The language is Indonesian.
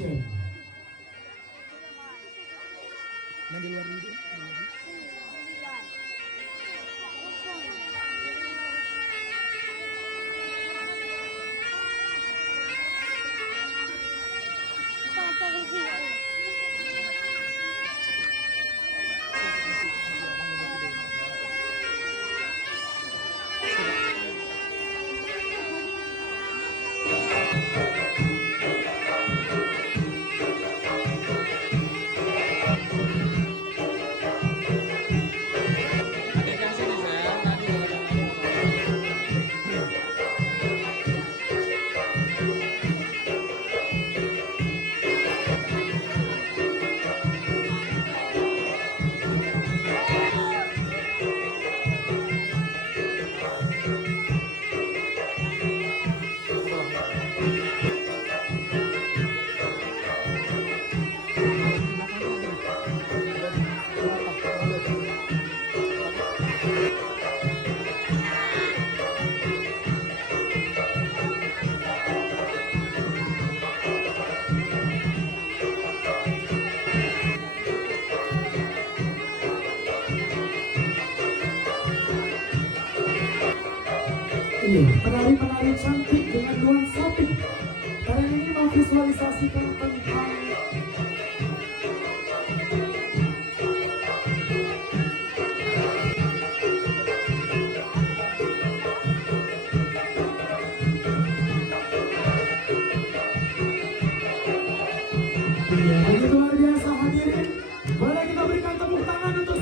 action. Yang di luar dulu. Iya, penari-penari cantik dengan nuansa pink. Kalian ini memvisualisasikan tentang iya, begitu luar biasa hadirin. Boleh kita berikan tepuk tangan untuk